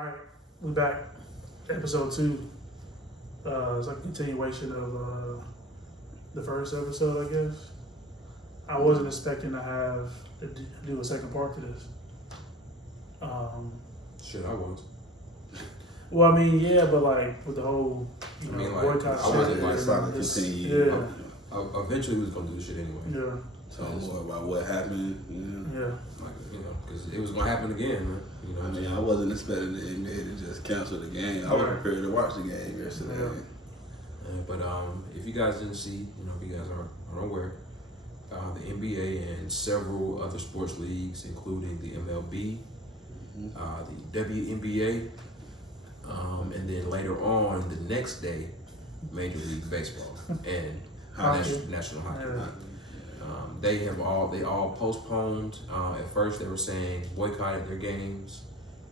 Alright, we back. Episode 2. It's like a continuation of the first episode, I guess. I wasn't expecting to have to do a second part to this. Shit, I was. Well, I mean, yeah, but like with the whole, boycott I wasn't shit. like trying to continue. Yeah. Eventually, we was gonna do this shit anyway. Yeah. Tell more about what happened. Yeah. Like, because it was gonna happen again, man. You know. I mean, I wasn't expecting the NBA to just cancel the game. I was prepared to watch the game yesterday. But if you guys didn't see, if you guys aren't aware, the NBA and several other sports leagues, including the MLB, the WNBA, and then later on the next day, Major League Baseball and National Hockey. Yeah. They all postponed. At first, they were saying boycotted their games,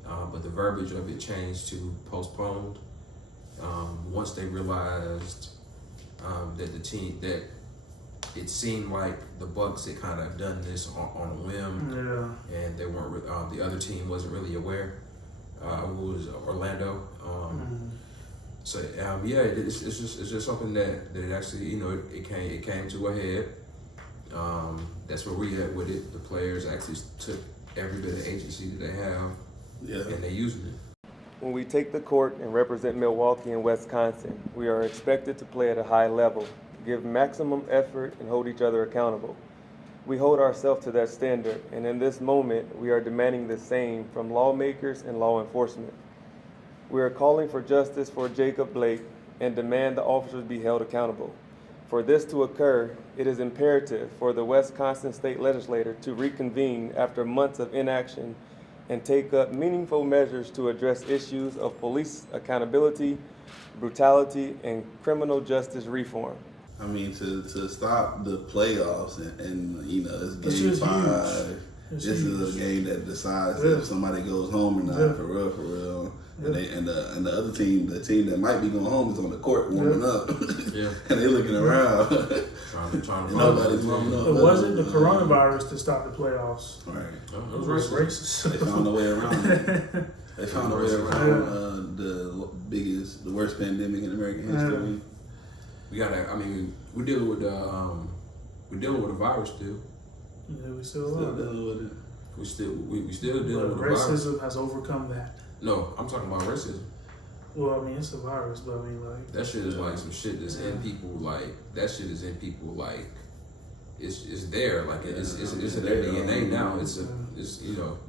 but the verbiage of it changed to postponed. Once they realized that it seemed like the Bucks had kind of done this on a whim, and they weren't. The other team wasn't really aware. Who was Orlando? So it's just something that it actually it came to a head. That's where we at with it. The players actually took every bit of agency that they have, and they used it. When we take the court and represent Milwaukee and Wisconsin, we are expected to play at a high level, give maximum effort, and hold each other accountable. We hold ourselves to that standard, and in this moment, we are demanding the same from lawmakers and law enforcement. We are calling for justice for Jacob Blake and demand the officers be held accountable. For this to occur, it is imperative for the Wisconsin State Legislature to reconvene after months of inaction and take up meaningful measures to address issues of police accountability, brutality, and criminal justice reform. I mean, to stop the playoffs and it's game 5. This is a game that decides if somebody goes home or not, for real. And the other team, the team that might be going home, is on the court warming up. And they're looking around. trying to nobody's warming up. It wasn't the coronavirus to stop the playoffs. Right. It was racist. They found a way around it. They found a way around the worst pandemic in American history. We're dealing with a virus still. Yeah, we still are. Dealing with it. We still dealing with a virus. Racism has overcome that. No, I'm talking about racism. Well, I mean, it's a virus, but I mean, like... That shit is like some shit that's in people, like... That shit is in people, like... It's there, like, it's in their DNA now.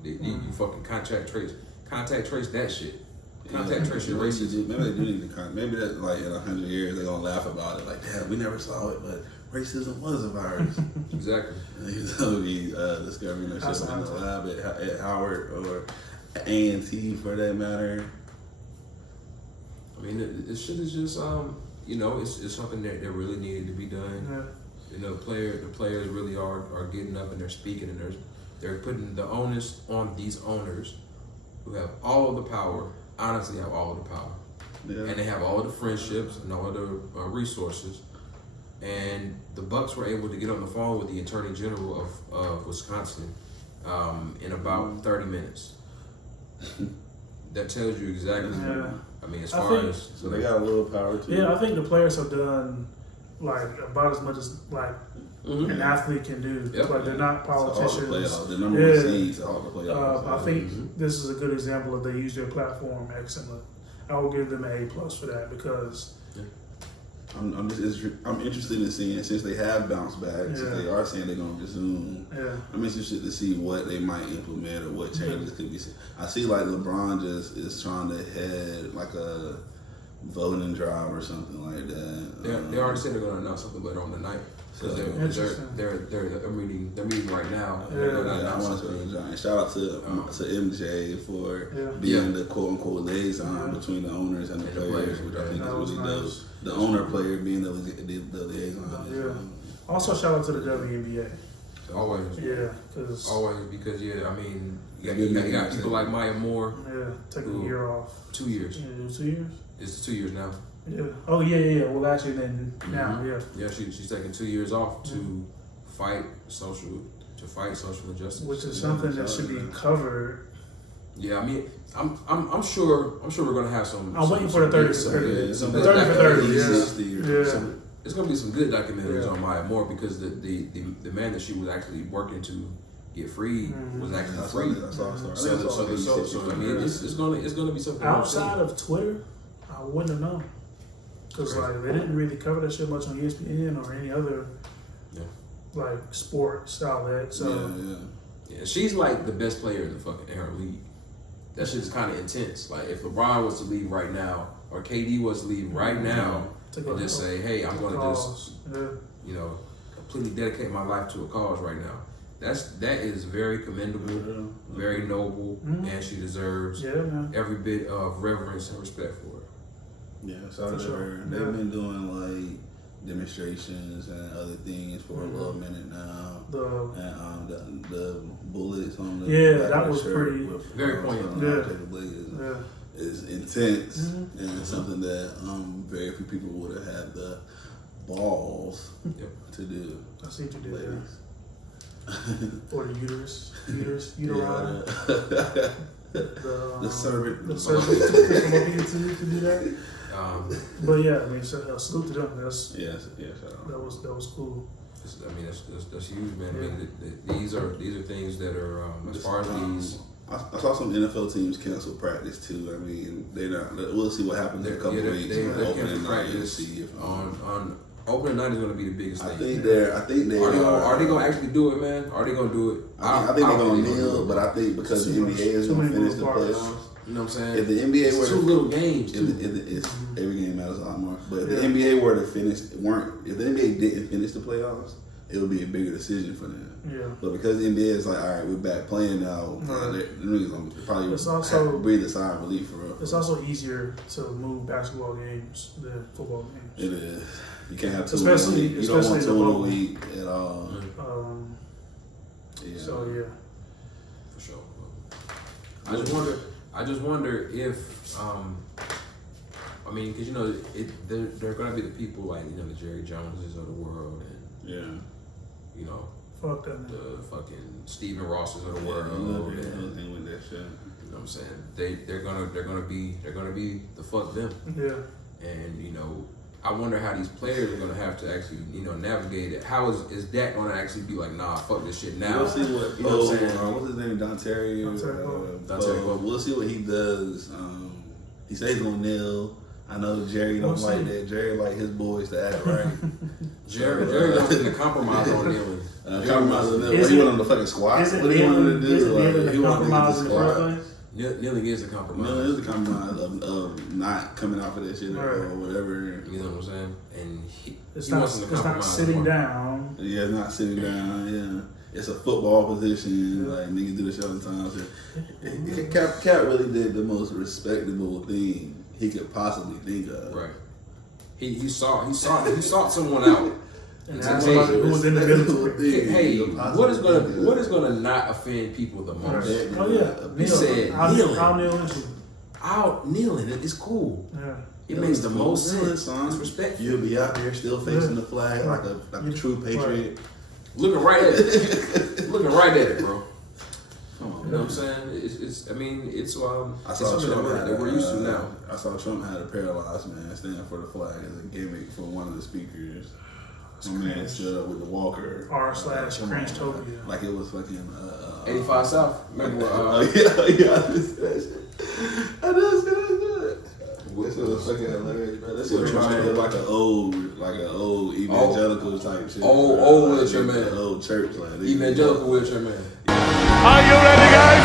You fucking contact trace that shit. Contact trace your racism. Maybe they do need to maybe that, like, in 100 years, they're gonna laugh about it. Like, damn, we never saw it, but racism was a virus. Exactly. And he's gonna be discovering that shit in the lab at Howard or A&T for that matter. I mean, this shit is just, it's something that really needed to be done. The players really are getting up and they're speaking and they're putting the onus on these owners who have all of the power, honestly have all of the power. And they have all of the friendships and all of the resources. And the Bucks were able to get on the phone with the Attorney General of Wisconsin in about 30 minutes. That tells you exactly. I mean, as far as so they got a little power too. Yeah, I think the players have done like about as much as like an athlete can do. Like they're not politicians. The number one seeds, all the playoffs. I think this is a good example of they use their platform excellent. I will give them an A+ for that because. I'm interested in seeing, since they have bounced back, since they are saying they're going to resume, I'm interested to see what they might implement or what changes could be seen. I see like LeBron just is trying to head like a voting drive or something like that. They already said they're going to announce something later on tonight. Because they're meeting right now. I want to shout out to MJ for being the quote unquote liaison between the owners and the players, which I think is really dope. The owner player being the liaison. Also shout out to the WNBA. Always. Because I mean you got people like Maya Moore. Taking a year off. 2 years. 2 years. It's 2 years now. Yeah. Oh yeah. Well, actually, then now, Yeah, she's taking 2 years off to fight social injustice, which is something that should be covered Yeah, I mean, I'm sure we're gonna have some. I'm waiting for the 30 for 30. Yeah, The some 30 for 30. Yeah. 60 or Yeah. something. It's gonna be some good documentaries on Maya Moore because the man that she was actually working to get free was actually free. I saw a story. So I mean, it's gonna be something. Outside of Twitter, I wouldn't have known. Because like they didn't really cover that shit much on ESPN or any other like sports outlet. So yeah, she's like the best player in the fucking era league. That shit's kind of intense. Like if LeBron was to leave right now, or KD was to leave right now, and just say, "Hey, I'm going to just, you know, completely dedicate my life to a cause right now." That is very commendable, very noble, and she deserves every bit of reverence and respect for it. Yeah, shout out to her. They've been doing like demonstrations and other things for a little minute now. And the bullets on the that was pretty very poignant. Is intense and something that very few people would have had the balls to do. I see what you did there. Or the uterus, the servant to do that. But yeah, I mean, salute to them. That's that was cool. I mean, that's huge, man. I mean, these are things that are as far as these. I saw some NFL teams cancel practice too. I mean, they're not. We'll see what happens in a couple of weeks. They're canceling practice. On opening night is going to be the biggest thing. I think they are they going to actually do it, man? Are they going to do it? I think they're going to kneel, but I think because the NBA is going to finish the playoffs. You know what I'm saying? If the NBA were two little games, every game matters a lot more. But if the NBA were to if the NBA didn't finish the playoffs, it would be a bigger decision for them. Yeah. But because the NBA is like, all right, we're back playing now, they're going to probably have to breathe a sigh of relief for real. It's also easier to move basketball games than football games. It is. You can't have two especially you don't want two in a week at all. So yeah, for sure. I just wonder if I mean, because you know, they're going to be the people like the Jerry Joneses of the world, and you know, fuck that, man. The fucking Stephen Rosses of the world. With that shit. You know what I'm saying? They're gonna be the fuck them. Yeah. And you know, I wonder how these players are gonna have to actually navigate it. How is that gonna actually be like, nah, fuck this shit now? We'll see what you know what I'm saying? What's his name? Dante. We'll see what he does. He says he's gonna kneel. I know Jerry don't like that. Jerry like his boys to act right. Jerry don't need to compromise on kneeling. Compromise on kneeling. He went on the fucking squat. What he wanted to do? He wanted to squat. Kneeling is a compromise. Kneeling is a compromise of not coming out for that shit or whatever. You know what I'm saying? And it's not sitting down. Yeah, it's not sitting down. Yeah. It's a football position. Like niggas do this shit all the time. So, Cap really did the most respectable thing he could possibly think of. Right. He sought someone out. And who was in the military. Hey, what is gonna not offend people the most? Right. Oh yeah. He said I'll kneeling. It's cool. Yeah. It makes the most sense. It's respectful. You'll be out there still facing the flag like a true patriot. Looking right at it. Looking right at it, bro. You know what I'm saying? It's I saw something Trump that we're used to now. I saw Trump had a paralyzed man stand for the flag as a gimmick for one of the speakers. Some man stood up with the walker. r/Cringetopia. Like it was fucking 85 South. Remember? I just I just good. This was fucking hilarious, man. This was trying to look like an old evangelical type shit. Old wheelchair man. Old church like evangelical wheelchair man. Are you ready, guys?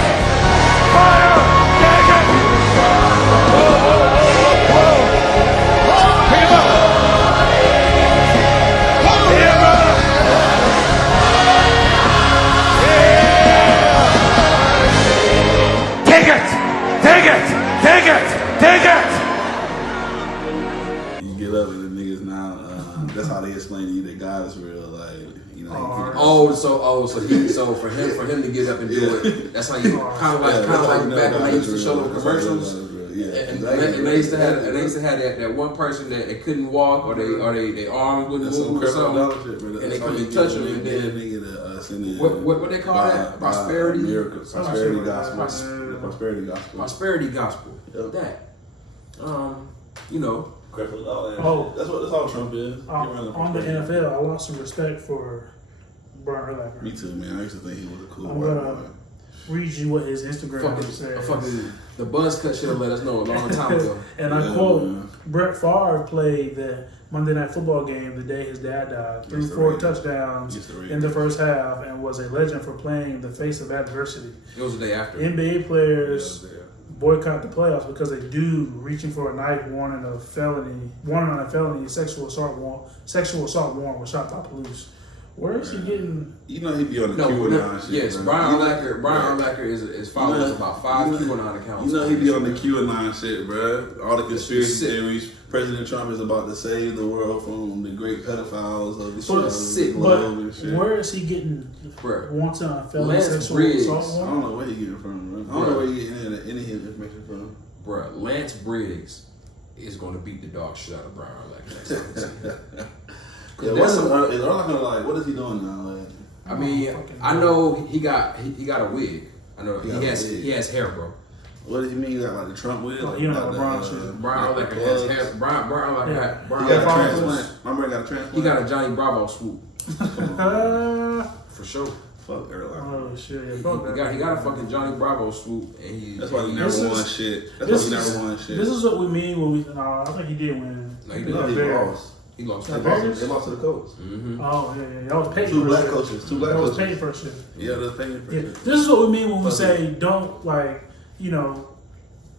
Fire! Take it! Pick him up! Take it! Take it! Take it! Take it! You get up and the niggas now, that's how they explain to you that God is real, like, you know. So for him to get up and do it, that's how you kind of like back when they used to show the commercials. And they used to have that one person that couldn't walk or they arms wouldn't move or something, and they couldn't touch them, and then what they call that? Prosperity gospel. Prosperity gospel. Yep. That. You know. That's all Trump is. On the NFL, I lost some respect for Brian Urlacher. Me too, man. I used to think he was a cool I'm gonna read you what his Instagram says. Fucking the buzz cut should have let us know a long time ago. And I quote, Brett Favre played the Monday Night Football game the day his dad died, threw 4 touchdowns in the first half, and was a legend for playing in the face of adversity. It was the day after. NBA players boycott the playoffs because a dude reaching for a knife warning on a felony sexual assault warrant was shot by police. Where is he getting? You know he be on the QAnon shit. Yes, Brian Urlacher is following about 5 QAnon accounts. You know he be on the QAnon shit, bro. All the conspiracy theories. President Trump is about to save the world from the great pedophiles of the globe and shit. Where is he getting wanting a felony sexual assault warrant? I don't know where he getting from, bro. I don't know where he getting any of his information from. Bro, Lance Briggs is going to beat the dog shit out of Brian Urlacher. Is Urlacher like? What is he doing now? Like, I mean, I know he got a wig. I know he has hair, bro. What does he mean? He got like the Trump wig? You know, LeBron shit. Brian Urlacher has hair. Brian Urlacher. He got a transplant. My brother got a transplant. He got a Johnny Bravo swoop. For sure. Fuck Urlacher. Oh shit! He got a fucking Johnny Bravo swoop, and that's why he never won shit. This is what we mean when we. I think he did win. No, he did. He lost. He lost. They lost to the Colts. Mm-hmm. Oh yeah. That was paid. Two black coaches. That was paid for shit. Yeah, that's paid for shit. This is what we mean when we say don't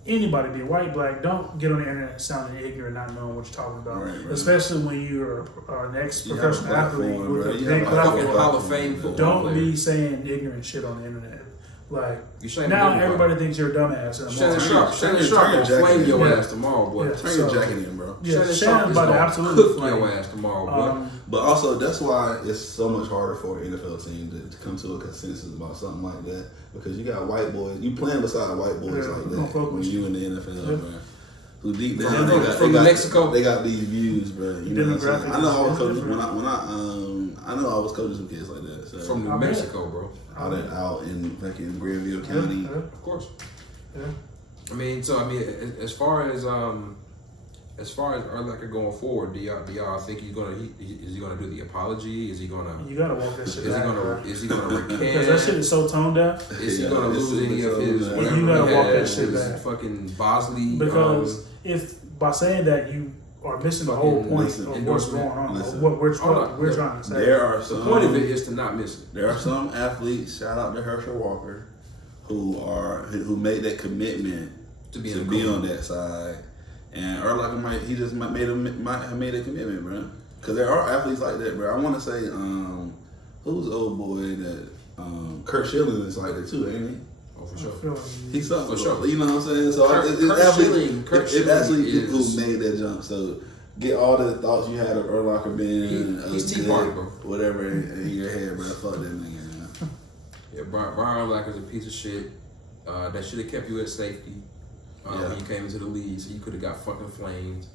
anybody, be white, black, don't get on the internet sounding ignorant, not knowing what you're talking about. Right. Especially when you're an ex-professional athlete with a big fucking Hall of Fame football Don't be saying ignorant shit on the internet. Like, now everybody thinks you're a dumbass. Shannon Sharp will flame your ass tomorrow, boy. Turn your jacket in, bro. Yeah, Shannon about to absolutely flame your ass tomorrow, boy. But also, that's why it's so much harder for an NFL team to come to a consensus about something like that. Because you got white boys, you playing beside white boys like that when you in the NFL, man. Who deep down from Mexico, they got these views, bro. You know what I'm saying? I know I was coaching I know I was coaching some kids like that. So. From New Mexico, bro. Out in fucking Granville County. Of course. Yeah. I mean, as far as Urlacher going forward, do y'all think is he gonna do the apology? Is he gonna? You gotta walk that shit back. Is he gonna recant? Because that shit is so tone deaf. Is he gonna lose any of his? You gotta walk that shit back. Fucking Bosley. Because if by saying that you are missing the whole point of what's going on, what we're trying to say. The point of it is to not miss it. There are some athletes, shout out to Herschel Walker, who made that commitment to be on that side. And Urlacher might have made a commitment, bro. Because there are athletes like that, bro. I want to say, who's the old boy that Kurt Schilling is like that too, ain't he? Oh, for sure. He's something, for sure. You know what I'm saying? So it's athletes who made that jump. So get all the thoughts you had of Urlacher being he's T-Party, bro. Whatever in your head, bro. Fuck that nigga, man. Yeah, Brian Urlacher's a piece of shit. That should have kept you at safety. When you came into the league, so you could have got fucking flamed.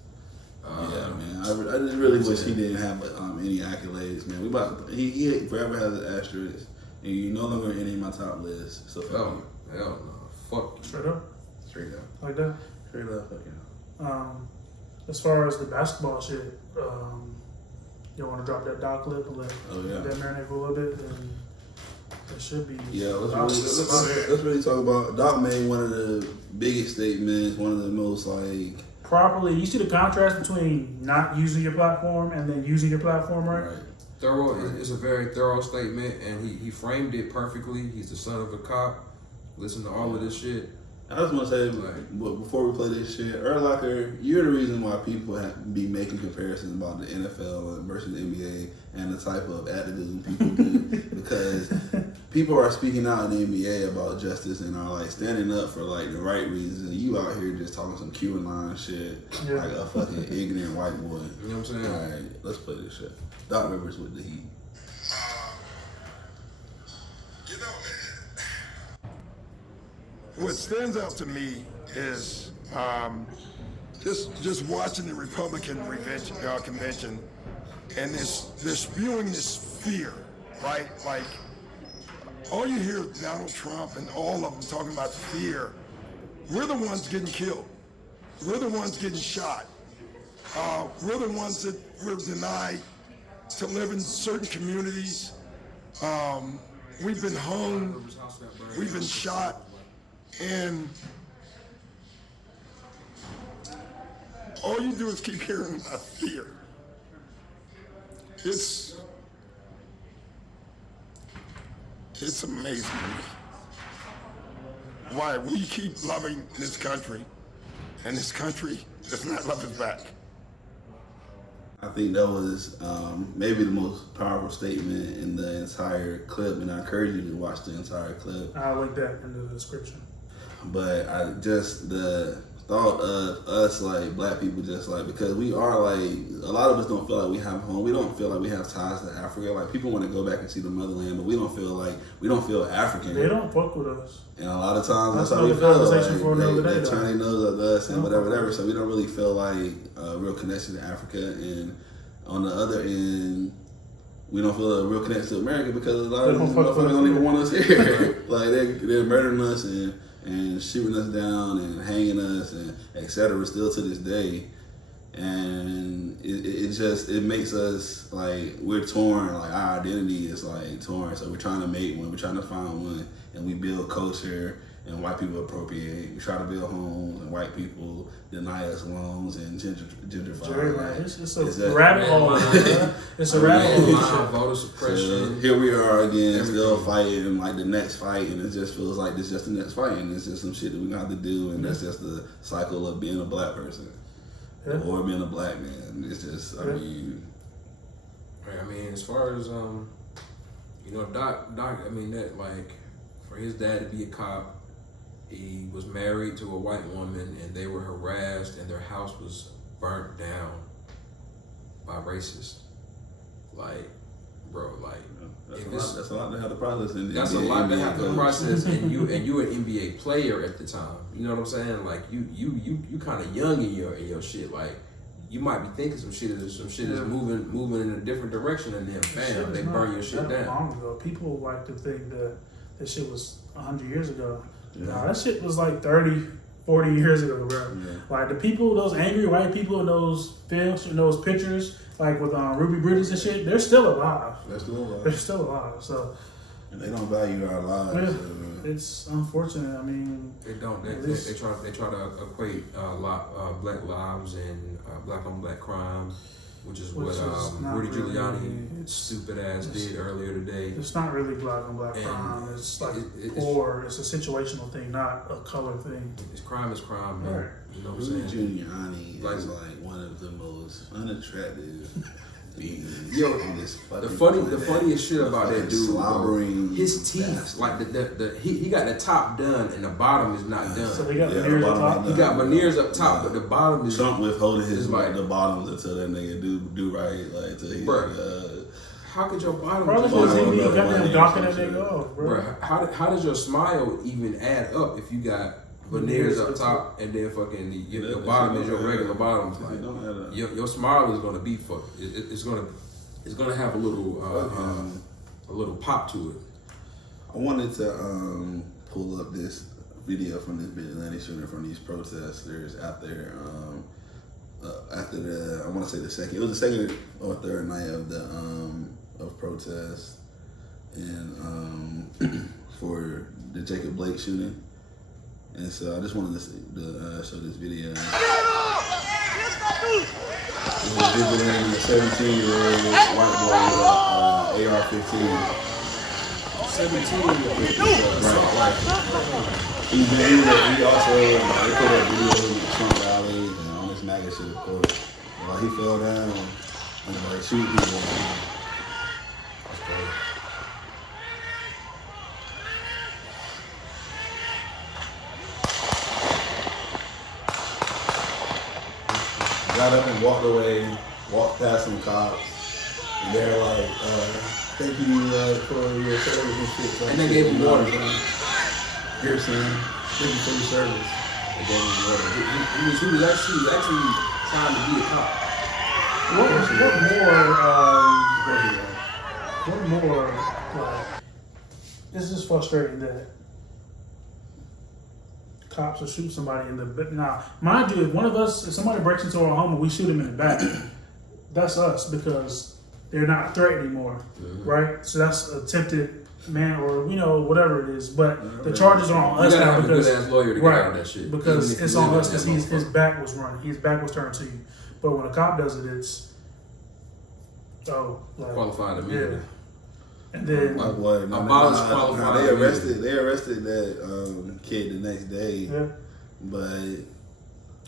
Man. I just really wish he didn't have any accolades, man. He forever has an asterisk, and you're no longer in my top list. So hell no, fuck. Straight up. Like that. Straight up, fuck yeah. As far as the basketball shit, you want to drop that doc clip and let that marinate for a little bit, and it should be. Yeah, let's really talk about Doc made one of the biggest statements, one of the most properly. You see the contrast between not using your platform and then using your platform, right? It's a very thorough statement, and he framed it perfectly. He's the son of a cop. Listen to all of this shit. I just want to say, before we play this shit, Urlacher, you're the reason why people be making comparisons about the NFL versus the NBA and the type of activism people do. Because people are speaking out in the NBA about justice and are standing up for the right reasons. You out here just talking some QAnon shit like a fucking ignorant white boy. You know what I'm saying? All right, let's play this shit. Doc Rivers with the Heat. What stands out to me is Just watching the Republican convention, and they're spewing this fear, right? Like, all you hear is Donald Trump and all of them talking about fear. We're the ones getting killed. We're the ones getting shot. We're the ones that we're denied to live in certain communities. We've been hung, we've been shot, and all you do is keep hearing about fear. It's amazing to me why we keep loving this country, and this country does not love us back. I think that was maybe the most powerful statement in the entire clip, and I encourage you to watch the entire clip. I'll link that in the description. But the thought of us, like, black people, just like, because we are, like, a lot of us don't feel like we have home. We don't feel like we have ties to Africa. Like, people want to go back and see the motherland, but we don't feel African. They don't fuck with us. And a lot of times that's how we another feel. conversation for another day, They though. turn their nose at us and whatever. So we don't really feel like a real connection to Africa. And on the other end, we don't feel a real connection to America because a lot of these motherfuckers don't even want us here. Like, they're murdering us and shooting us down and hanging us and etc. still to this day. And it makes us, like, we're torn. Like, our identity is, like, torn. So we're trying to make one, we're trying to find one, and we build culture, and white people appropriate. We try to build homes, and white people deny us loans and gentrify. Right. It's a rabbit hole. It's a rabbit hole. Voter suppression. So here we are again, still fighting, and like the next fight, and it just feels like this is just the next fight, and it's just some shit that we gonna have to do, and that's just the cycle of being a black person or being a black man. It's just, I mean, as far as Doc, I mean, that, like, for his dad to be a cop, he was married to a white woman, and they were harassed, and their house was burnt down by racists. Like, bro, like, that's a lot to have to process. That's a lot to have to process, and you're an NBA player at the time. You know what I'm saying? Like, you kind of young in your shit. Like, you might be thinking some shit is moving in a different direction, and then bam, they burn your shit down. Long ago. People like to think that this shit was 100 years ago. Yeah. Nah, that shit was like 30, 40 years ago, bro. Yeah. Like, the people, those angry white people in those films, in those pictures, like with Ruby Bridges and shit, they're still alive. They're still alive. So, and they don't value our lives. Yeah, it's unfortunate. I mean, they don't. They try to equate black lives and black on black crime, which is what Rudy Giuliani stupid ass did earlier today. It's not really black on black crime. It's like poor. It's a situational thing, not a color thing. Crime is crime, man. Right. You know what I'm saying? Giuliani is like one of the most unattractive beings. Yo, the funniest shit about that dude, bro, his teeth, like he got the top done and the bottom is not done. So he got veneers up top. He got veneers up top, but the bottom is. Trump withholding his like the bottoms until that nigga do right, like till he. Bro, how could your bottom? Probably because he got them docking that nigga off, bro. How does your smile even add up if you got veneers up top and then fucking your bottom is your regular bottom? Like, your smile is gonna be it's gonna have a little pop to it. I wanted to pull up this video from this vigilante shooter from these protesters out there after the, I want to say it was the second or third night of the protest and for the Jacob Blake shooting. And so I just wanted to show this video. This is a vigilante, a 17-year-old white boy with AR-15. 17-year-old. Right. He also, they put up videos of Trump rallies and all this MAGA shit, of course. While he fell down and like shoot people. That's crazy. Got up and walked away, walked past some cops, and they're like, thank you for your service and shit. And they gave him water. Here, son. Thank you for your service. They gave him the order. He was actually trying to be a cop. What more, like, this is frustrating that cops will shoot somebody in the back. Now, mind you, if somebody breaks into our home and we shoot him in the back, that's us because they're not a threat anymore, right? So that's attempted or whatever it is. But the charges are on us now have because a good ass lawyer to get out of that shit. Because it's on us because his back was running, his back was turned to you. But when a cop does it, it's qualified immunity. Yeah. And then they arrested that kid the next day, but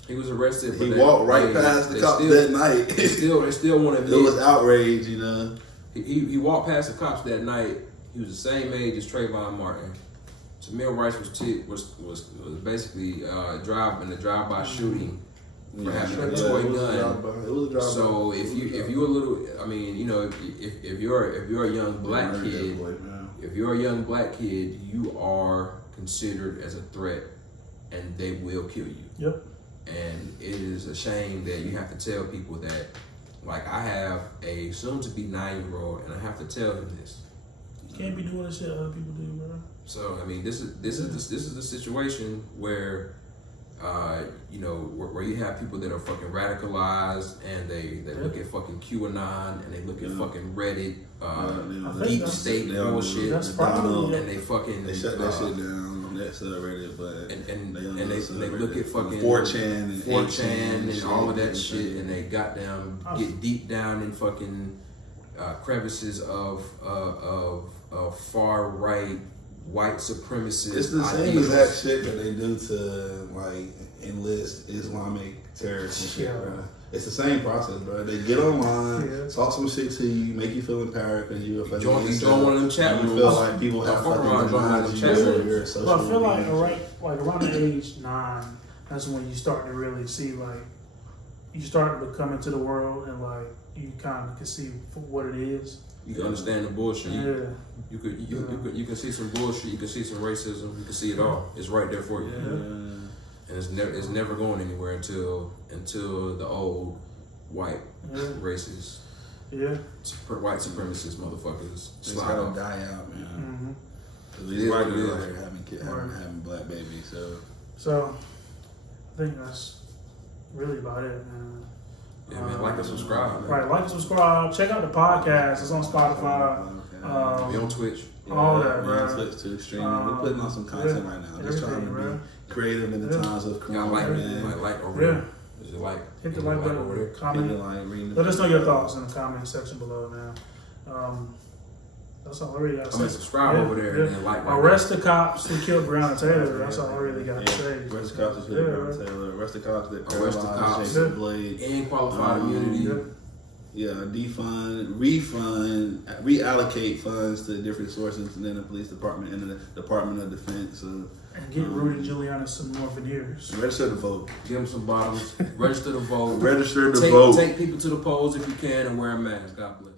he was arrested. He walked right past the cops that night. They still want to. It was outrage, He walked past the cops that night. He was the same age as Trayvon Martin. Tamir Rice was basically in a drive-by shooting. For having a toy gun. So if you're a little, if you're a young black kid, you are considered as a threat, and they will kill you. Yep. And it is a shame that you have to tell people that. Like, I have a soon-to-be 9-year-old, and I have to tell him this. You can't be doing the shit other people do, bro. So this is the situation where. Where you have people that are fucking radicalized and they look at fucking QAnon and they look at fucking Reddit, deep state bullshit, and they shut that shit down on that subreddit, but and they look at fucking 4chan and all of that shit, and they goddamn get deep down in fucking crevices of far right white supremacist. It's the same exact shit that they do to enlist Islamic terrorists and shit, bro. It's the same process, bro. They get online, talk some shit to you, make you feel empowered because you're a fucking join one of them chat rooms. You feel like people have fucking demands you or your social But I feel media. like around the age 9, that's when you start to really see you start to come into the world and you kind of can see what it is. You can understand the bullshit. Yeah. You can see some bullshit. You can see some racism. You can see it all. It's right there for you. Yeah. And it's never going anywhere until the old white racist, white supremacist motherfuckers It's gotta die out, man. Cause these white girls out here having black babies. So I think that's really about it, man. Yeah, man, like and subscribe. Man. Right, like and subscribe. Check out the podcast. It's on Spotify. Be on Twitch. All that, bro. On Twitch too, streaming. We're putting on some content right now. Just trying to be creative in the times of corona. Like over there. Is it like? Hit the like button over there. Comment. Let us know your thoughts in the comment section below, man. That's all I really got to say. Subscribe over there and then like. Arrest the cops who killed Breonna Taylor. That's all I really got to say. Arrest the cops who killed Breonna Taylor. Arrest the cops that paralyzed Jacob Blade. And qualified immunity. Defund, refund, reallocate funds to different sources, and then the police department and the Department of Defense. And get Rudy Giuliani some more veneers. Register to vote. Give them some bottoms. Register to vote. Register to vote. Take people to the polls if you can and wear a mask. God bless.